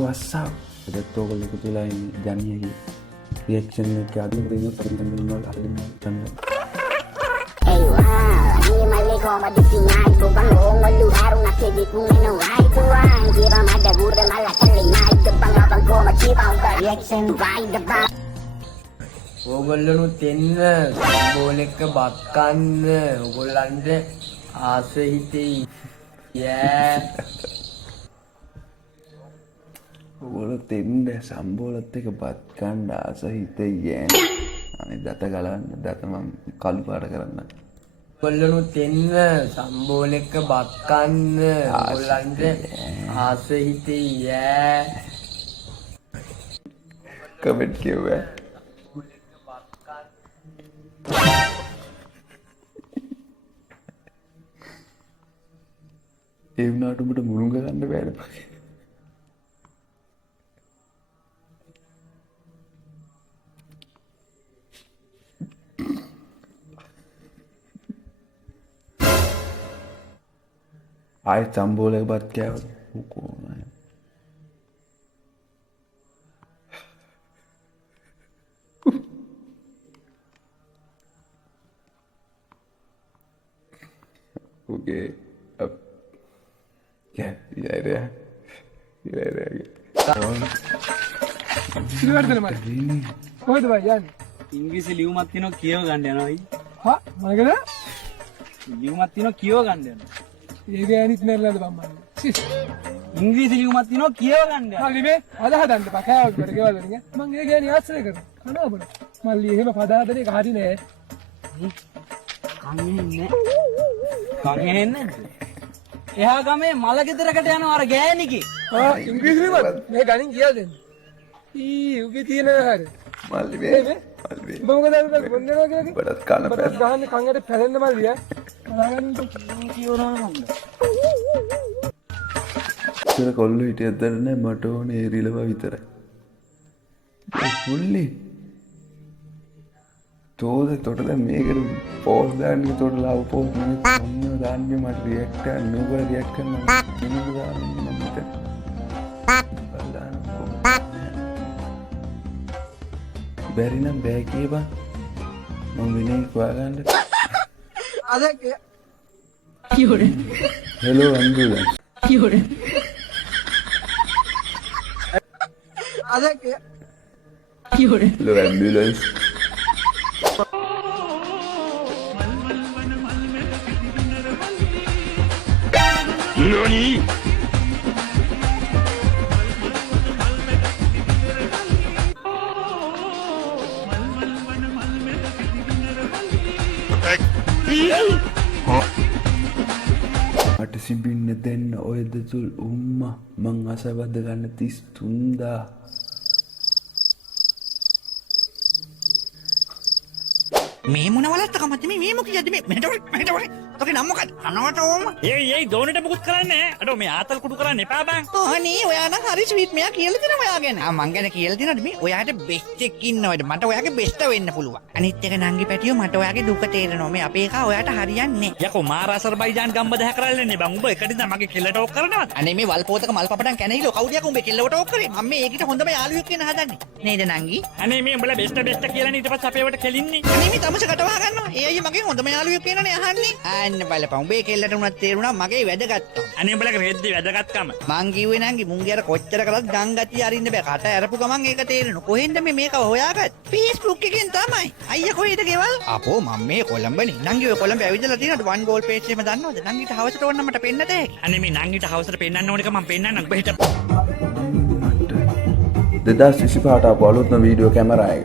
WhatsApp. Betul kalau kita lain jani lagi. Reaction ke ada tengok teman-teman ada tanda. ඕගොල්ලනුත් එන්න සම්බෝලෙක්ක බත් කන්න ඕගොල්ලන්ට ආස හිතෙයි යා ඕගොල්ලෝ තෙන්න සම්බෝලත් එක බත් කන්න ආස හිතෙයි ඈ. අනේ දත ගලන්න දත මම කළු පාට කරන්න. ඕගොල්ලනුත් එන්න සම්බෝලෙක්ක බත් කන්න ඕගොල්ලන්ට ආස හිතෙයි යා කමෙන්ට් කියුවා. ඒ වුණාට උඹට මුණු ගන්න බෑනේ පගේ. ආයෙත් සම්බෝලයක බත් කෑවොත් කොහොමද? Okay. Yeah. ඉවර්තන මට. කොහෙද බයි යන්නේ? ඉංග්‍රීසි ලියුමක් තියෙනවා කියව ගන්න යනවා අයි. හා මගද? ලියුමක් තියෙනවා කියව ගන්න යනවා. ඒ ගෑනිත් නෑරලාද බම්මන්නේ. සිස්. ඉංග්‍රීසි ලියුමක් තියෙනවා කියව ගන්න යනවා. මල්ලි මේ පද හදන්න එපා. කෑවක් කර ගෙවල් වලින්. මං ඒ ගෑණි ආශ්‍රය කරනවා. කනවා බල. මල්ලි එහෙම පද හදන එක හරි නෑ. කන්නේ නැද්ද? එහා ගමේ මල ගෙදරකට යනවා අර ගෑණිකේ. ආ ඉංග්‍රීසි ලියුමක් මේ ගණන් කියලා දෙන්න. උගේ තියෙන හරි. මල්ලි මේ උඹ මොකද අර බොන්දේනවා කියලා බඩත් කන්න බඩත් ගහන්නේ කංගට පැලෙන්න මල්ලි ඈ. බලාගන්න කියවනවා මන්ද. ඉතර කොල්ලෝ හිටියද නැහැ මට ඕනේ ඒ රිලව විතරයි. පුල්ලි තෝද තොට දැන් මේකට පෝස් දාන්නේ තොට ලාව පෝස් නේ ඔන්න දාන්නේ මට රියැක්ට් කරන්න නුඹ රියැක්ට් කරන්න මොනවද දාන්නේ මම හිතන්නේ බලන්න බැරි නම් බෑ කියපන් මම විනේ හොයාගන්න අද Fiore, හෙලෝ ඇම්බියුලන්ස් Fiore, අද Fiore, හෙලෝ ඇම්බියුලන්ස් මට සිඹින්න දෙන්න ඔය දෙතුල් උම්මා මං අසවද්ද ගන්න 33000 මේ මොන වලත්තකමත් මේ මොකද මේ මෙහෙට ඔතේ නම් මොකද අනවට ඕම ඒ දෝනෙට මුකුත් කරන්නේ නැහැ. අඩෝ මේ ආතල් කුඩු කරන්න එපා බං. ඕනේ ඔයා නම් හරි ස්වීට් මෙයා කියලා දෙනවා ඔයා ගැන. මං ගැන කියලා දෙනවද මේ ඔයාට බෙස්ට් එකක් ඉන්නවද මට ඔයාගේ බෙස්ට් වෙන්න පුළුවන්. අනිත් එක නංගි පැටියෝ මට ඔයාගේ දුක තේරෙනවා මේ අපේ එකා ඔයාට හරියන්නේ නැහැ. යකෝ මාරාසර්බයිජාන් ගම්බ දැහ කරල්ලන්නේ බං. උඹ එකටින්ද මගේ කෙල්ල ටෝක් කරනවද? අනේ මේ වල්පෝතක මල් පපඩම් කැනහිලෝ කවුද යකෝ උඹේ කෙල්ලවට ඔක් කරේ මම මේ ඒකිට හොඳම යාළුවෙක් වෙන්න හදන්නේ නේද නංගි? අනේ මේ උඹලා බෙස්ට් කියලා ඊට පස්සේ අපේවට කෙලින්නේ. අනේ මේ තමස කටවා ගන්නවා ඒ අයියා මගෙන් හොඳම යාළුවෙක් වෙන්නනේ අහන්නේ. අන්න බලපන් උඹේ කෙල්ලට උනත් තේරුණා මගේ වැදගත්කම. අනේ උඹලගේ රෙද්දි වැදගත්කම. මං කිව්වේ නංගි මුංගේ අර කොච්චර කරත් ගංගතිය අරින්න බෑ. කට ඇරපු ගමන් ඒක තේරෙනවා. කොහෙන්ද මේක හොයාගත්? Facebook එකෙන් තමයි. අයියා කොහෙද ගෙවල්? අපෝ මම මේ කොළඹනේ. නංගි ඔය කොළඹ ඇවිදලා තියෙනවද? වන් ගෝල් පේජ් එකේම දන්නවද? නංගිට හවසට ඕන මට පෙන්නට ඇයි? අනේ මේ නංගිට හවසට පෙන්නන්න ඕන එක මම පෙන්නන්නම්. උඹ හිට 2025 ආපු අලුත්ම වීඩියෝ කැමරා එක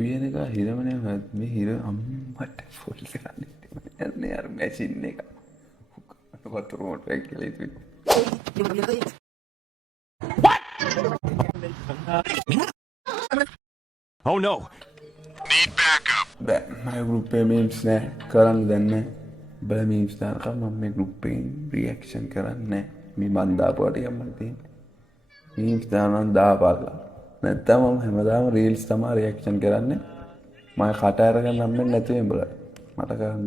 උයන එක හිරමනේ මේ හිර අම්මට ෆුල් කරන්නේ යන්නේ අර මැෂින් එක වතුර මොටරයක් කියලා ඉතින් Oh no. බෑ මගේ ගෲප් එකේ මීම්ස් නෑ කරන්න දැන් නෑ බල මීම්ස් දානකම් මම මේ ගෲප් එකෙන් රියැක්ෂන් කරන්නේ නෑ මේ මන් දාපුවට යම්මන් තියෙන්නේ මීම්ස් දානවා දාපාලා නැත්තම් මම හැමදාම රීල්ස් තමයි රියැක්ෂන් කරන්නේ මම කට අරගෙන නම් නැතුව එඹල මට කරන්න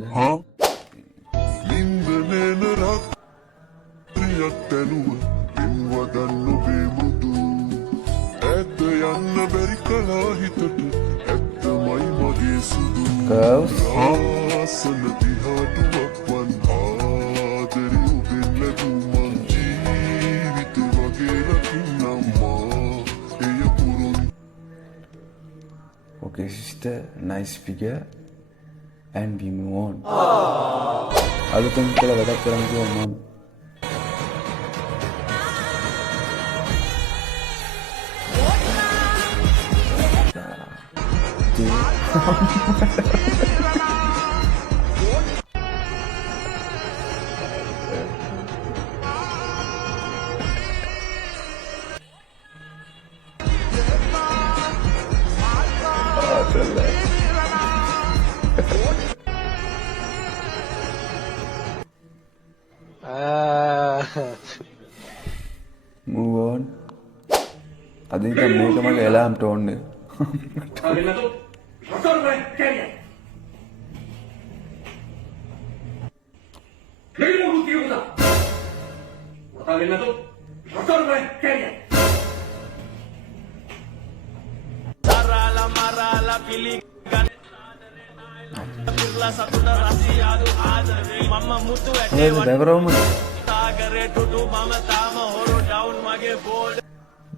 ලින්දනේන රාත්‍රියක් තැනුව පින්වදන්න ඔබේ මෘදු ඇත්ත යන්න බැරි කලා හිතට ඇත්තමයි මගේ සුදු Girls. ආසන දිහාටුවක් වන් ආදරි ඔබෙන් ලැබූ මං ජීවිත වගේ ලකින්නම්මා එය පුරුන් Okay, sister, nice figure, and we move on. අලුතෙන් කියලා වැඩක් කරන්න කිව්වා මම. Move on. අද ඉතින් මේක මගේ ඇලාම් ටෝන් එක.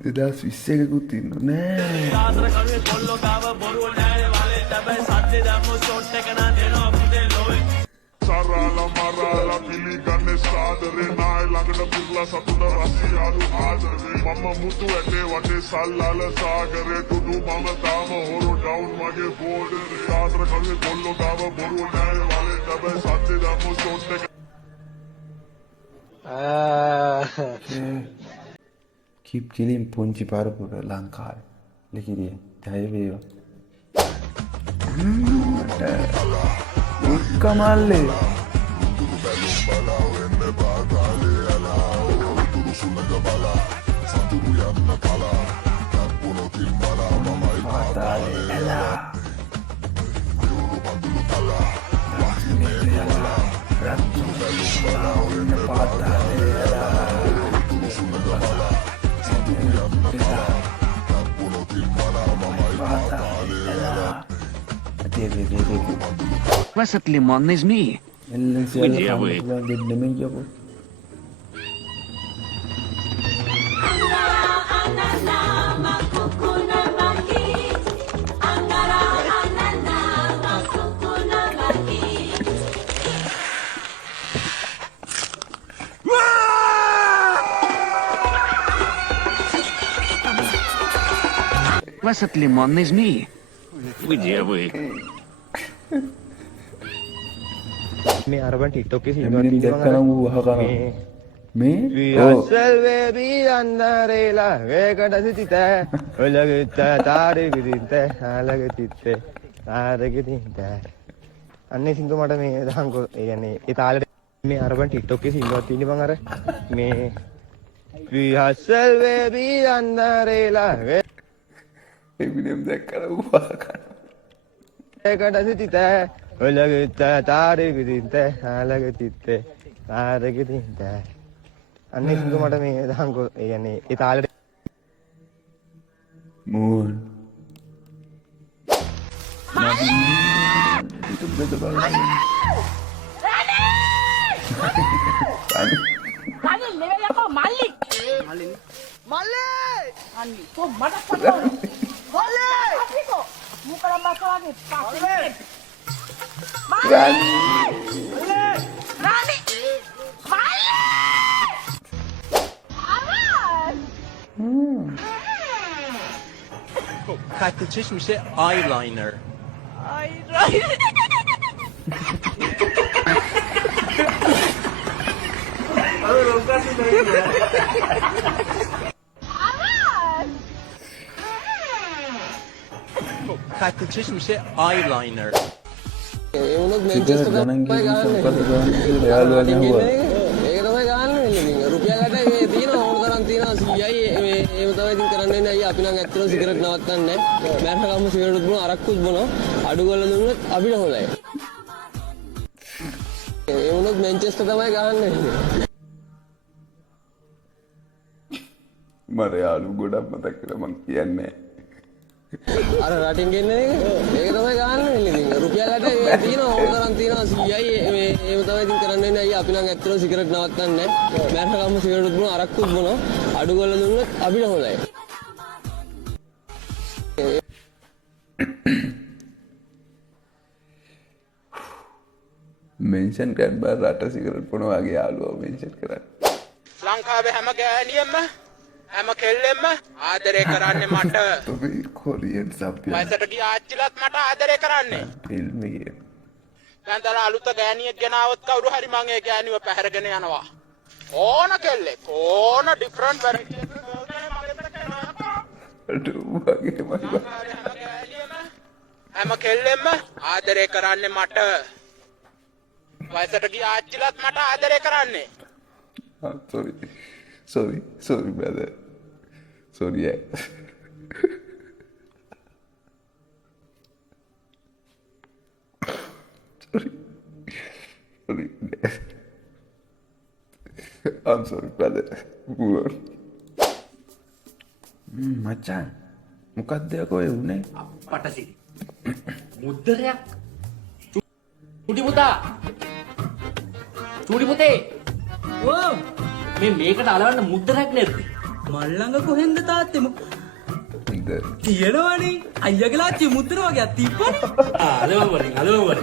දෙදස් විස්සයකුත් ඉන්න නෑ සරාලා මරාලා පිළිගන්නේ සාදරේ නාය ළඟට පුරලා සතුට රසියාලු ආදරේ මම මුතු ඇටේ වටේ සල්ලාල සාගරේ දුඩු මම තාම හොරු ඩවුන් මගේ බෝඩරේ ආදර කරුවේ කොල්ලෝ ගාව බොරු නෑ වලේ තමයි සද්දේ දමු ෂොට් එක keep killing පුංචි පාරපුර ලංකාවේ ලිකිරිය ජය වේවා උක්කමල්ලේ Crescent Limon is me. Crescent Limon is me. Где вы? මේ අරබන් ටික්ටොක් එකේ එමිනෙම් දැක්කනම් ඌ වහකනවා මේ ඔව් සල්වේබි අන්නරේලා වේකට සිටිත ඔලගෙත තාරෙකින්ත ආලගෙතිත ආරගෙතිත අන්නේ සින්දු මට මේ දහංකො ඒ කියන්නේ ඒ තාලෙට මේ අරබන් ටික්ටොක් එකේ සින්දුවක් තියෙන්නේ මං අර මේ විහසල්වේබි අන්නරේලා එමිනෙම් දැක්කනම් ඌ වහකනවා වේකට සිටිත ඔලගෙත තාරෙකින්ත ආලගෙතිත ආරගෙතිත අන්නේ සින්දු මට මේ දහංකො ඒ කියන්නේ ඒ තාලෙට moon خط چشم میشه آیلاینر. خط چشمشه آیلاینر. ඒ වුණොත් සිතන ගණන් කිරීම සම්පත් කරන්න කියලා යාළුවා ගැහුවා. ඒක තමයි ගන්න වෙන්නේ. රුපියලට ඒ තියෙන ඕන තරම් තියෙනවා 100යි ඒව තමයි ඉතින් කරන්න වෙන්නේ. අයියා අපි නම් ඇත්තටම සිගරට් නවත්තන්නේ නැහැ. මෑරකම්ම සිගරට් බොන අරක්කුත් බොනවා. අඩු කරලා දුන්නොත් අපිට හොඳයි. ඒ වුණොත් මැන්චෙස්ටර් තමයි ගන්න වෙන්නේ. මට යාළු ගොඩක් මතක් කරලා මං කියන්නේ. අර රටින් ගෙන්නේ ඒක තමයි ගන්න වෙන්නේ. ඉතින් රුපියලට ඒ තියෙන ඕන තරම් තියෙනවා 100යි ඒව තමයි ඉතින් කරන්න වෙන්නේ. අයියා අපි නම් ඇත්තටම සිගරට් නවත්තන්නේ නැහැ. මෑරකම්ම සිගරට් බොන අරක්කුත් බොනවා. අඩු කරලා දුන්නොත් අපිට හොඳයි. මෙන්ෂන් කරන්න බෑ රට සිගරට් බොන වගේ යාළුවා මෙන්ෂන් කරන්න. ලංකාවේ හැම ගෑනියෙම හැම කෙල්ලෙම ආදරය කරන්නේ මට. ඔබේ කොරියන් සබ්ය. වයසට ගිය ආච්චිලත් මට ආදරය කරන්නේ. ෆිල්ම් එකේ. දැන් අලුත ගෑනියෙක් ගෙනාවොත් කවුරු හරි මං ඒ ගෑනිව පැහැරගෙන යනවා. ඕන කෙල්ලෙක් ඕන ඩිෆරන්ට් වෙරයිටි එකක වගේ මම. හැම කෙල්ලෙම ආදරය කරන්නේ මට. වයසට ගිය ආච්චිලත් මට ආදරය කරන්නේ. Sorry brother. Sorry yeah. Sorry. I'm sorry brother. මචං මොකක්ද ඔය උනේ? පටසිරි. මුද්දරයක්. චුටි පුතා. චුටි පුතේ. ඕ මේකට අලවන්න මුද්දරයක් නේද? මල්ලඟ කොහෙන්ද තාත්තේ? තියෙනවනේ. අයියාගේ ලාච්චි මුද්දර වගේක් තිබ්බනේ. අලවවරි.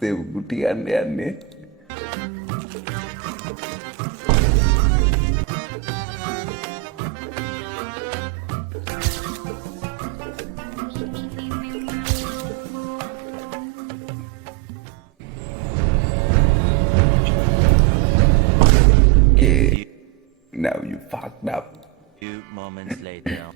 තේ බුටි යන්නේ. Now you fucked up. Few moments later.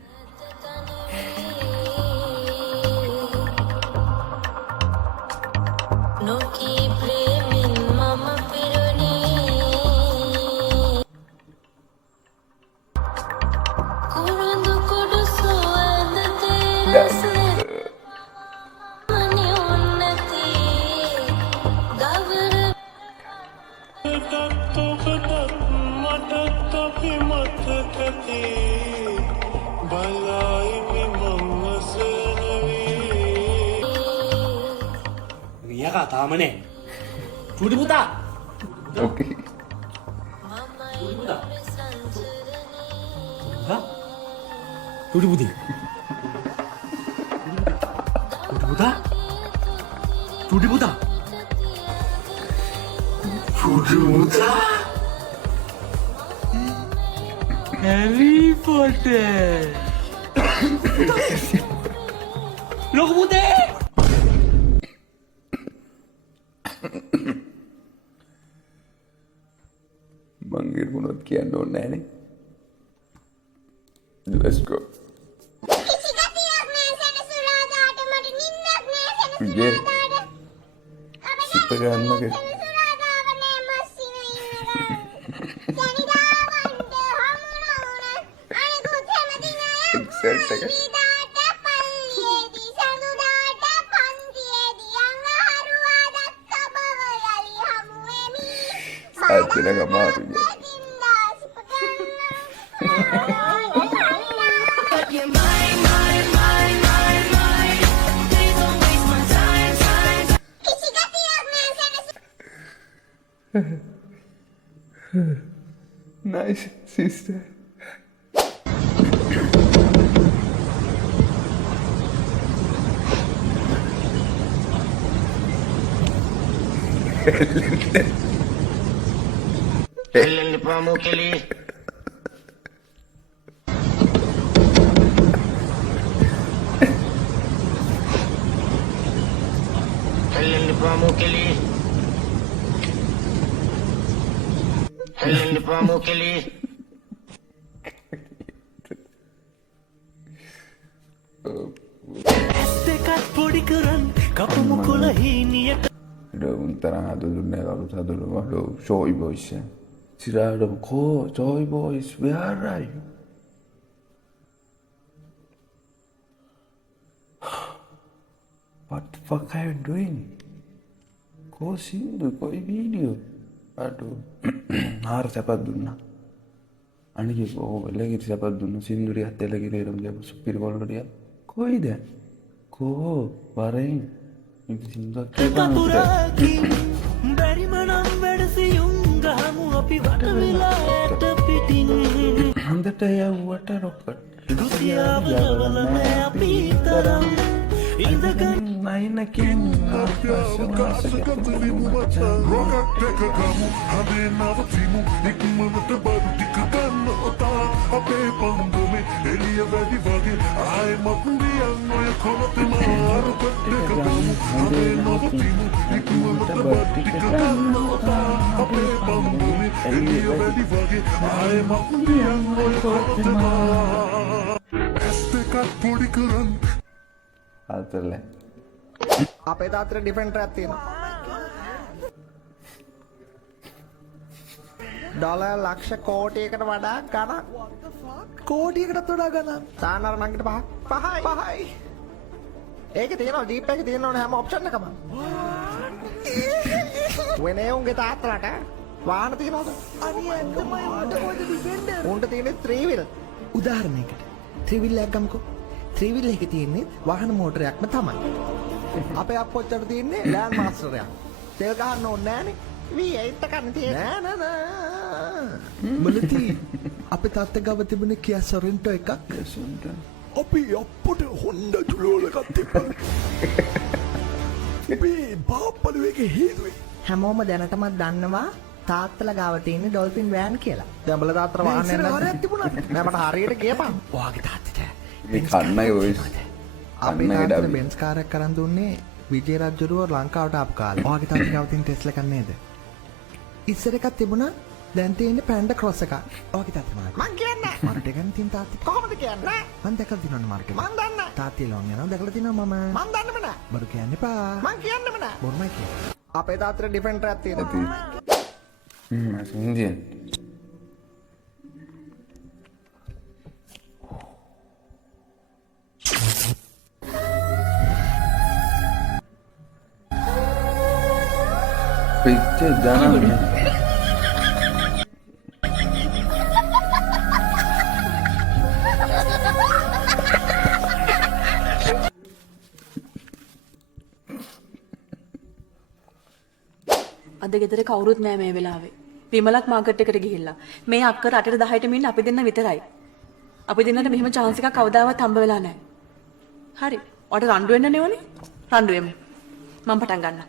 රියා තාමනේ. චුටි පුතා. Okay. චුටි පුතා. හා? චුටි පුතේ. චුටි පුතා. චුටි පුතා. Harry Potter. ලොකු පුතේ. මං ඉරුණොත් කියන්න ඕනේ නැහනේ. Let's go. විජේ සිත ගන්නකේ එක්සෙල්ට් එක ආච්චිලා ගමාරුයි. Nice sister. එල්ලෙන්න ප්‍රමෝ කෙලි. Untarang adulun na kalau sadulun waduh Joy Boys ya. Siradam ko Joy Boys, where are you? What the fuck are you doing? Ko Sindhu, ko video. Aduh, harus siapa dulu? Ani ko lagi siapa dulu? Sindhu dia lagi dia dia supir kalau dia. Ko ide, ko bareng. Ini Sindhu kita. Anda tanya what are rocket? Main nakin Alterlah. අපේ තාත්තට different එකක් තියෙනවා. Dollar ලක්ෂ කෝටියකට වඩා ගණන්. කෝටියකටත් වඩා ගණන්. තානර නංගිට පහයි. ඒකේ තියෙනවා ජීප් එකේ තියෙනවනේ හැම ඔප්ෂන් එකම. වෙනේ උන්ගේ තාත්තලාට වාහන තියෙනවද? අනිය ඇත්තමයි උන්ට කොහෙද ඩිෆෙන්ඩර්? උන්ට තියෙන්නේ 3 wheel. උදාහරණයකට 3 wheel එකක් ගමුකෝ. 3 wheel එකේ තියෙන්නේ වාහන මෝටරයක්ම තමයි. අපේ අප්පොච්චට තියෙන්නේ ලෑන්ඩ් මාස්ටර් එකක්. තෙල් ගහන්න ඕනේ නෑනේ. V8 එකක් තියෙන්නේ. නෑ. මලති අපේ තාත්තා ගාව තිබුණේ Kia Sorento එකක්. අපි අප්පට Honda ජුලෝල එකක් තිබ්බා. මේ බාප්පලු එකේ හේතුවේ. හැමෝම දැනටමත් දන්නවා තාත්තලා ගාව තියෙන්නේ ඩොල්ෆින් වෑන් කියලා. දැන් බල තාත්තට වාහනයක් ඉස්සරහට තිබුණා. නෑ මට හරියට කියපන්. ඔයාගේ තාත්තට Ini karena guys. අපේ තාත්තට බෙන්ස් කාරයක් කරන් දුන්නේ විජේ රජුරුව ලංකාවට ආපු කාලේ. ඔයාගේ තාත්තා ගාව තියෙන ටෙස්ලා එකක් නේද? ඉස්සර එකක් තිබුණා. දැන් තියෙන්නේ පැන්ඩා ක්‍රොස් එකක්. ඔයාගේ තාත්තා මොනවද? මං කියන්නේ. මට එකෙන් තියෙන තාත්තා කොහොමද කියන්නේ? මං දැකලා තියෙනවනේ මාර්කේ. මං දන්නේ. තාත්තිය ලොන් යනවා දැකලා තියෙනවා මම. මං දන්නේම නෑ. බරු කියන්න එපා. මං කියන්නෙම නෑ. බොරුමයි කියන්නේ. අපේ තාත්තට ඩිෆරන්ට් එකක් තියෙනවා. Masih Indian. Picture jangan. අද ගෙදර කවුරුත් නෑ මේ වෙලාවේ. විමලක් මාකට් එකට ගිහිල්ලා. මේ අක්කර 8ට 10ට මින් අපි දෙන්න විතරයි. අපි දෙන්නට මෙහෙම chance එකක් කවදාවත් හම්බ වෙලා නෑ. හරි. ඔයාලට රණ්ඩු වෙන්න නෙවනේ. රණ්ඩු වෙමු. මම පටන් ගන්නම්.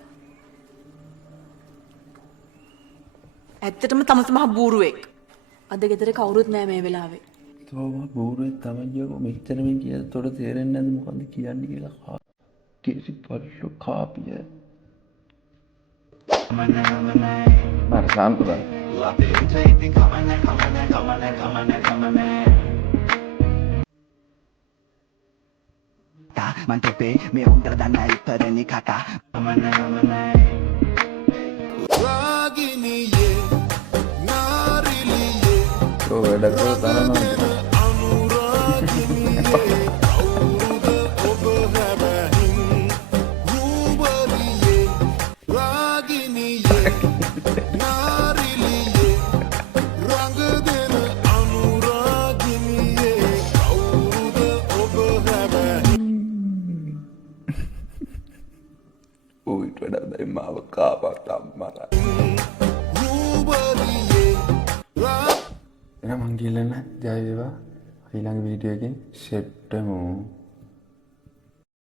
ඇත්තටම තමස මහ බූරුවෙක්. අද ගෙදර කවුරුත් නෑ මේ වෙලාවේ. තවම බූරුවෙක් තමයි යකෝ මෙච්චර මේ කියලා තොර තේරෙන්නේ නැද්ද මොකද්ද කියන්නේ කියලා. කිසි පල්ලු කාපිය. Mar santuda. මන්තපේ මේ උන්දර දන්නයි ඉපරණි කකා. රාගිනියේ නාරිලියේ. Oh, ada kau tanah. Oh, itu ada dari maaf kabar tamara. Ini manggilan lah, jadi apa? Hilang video ini, setemu.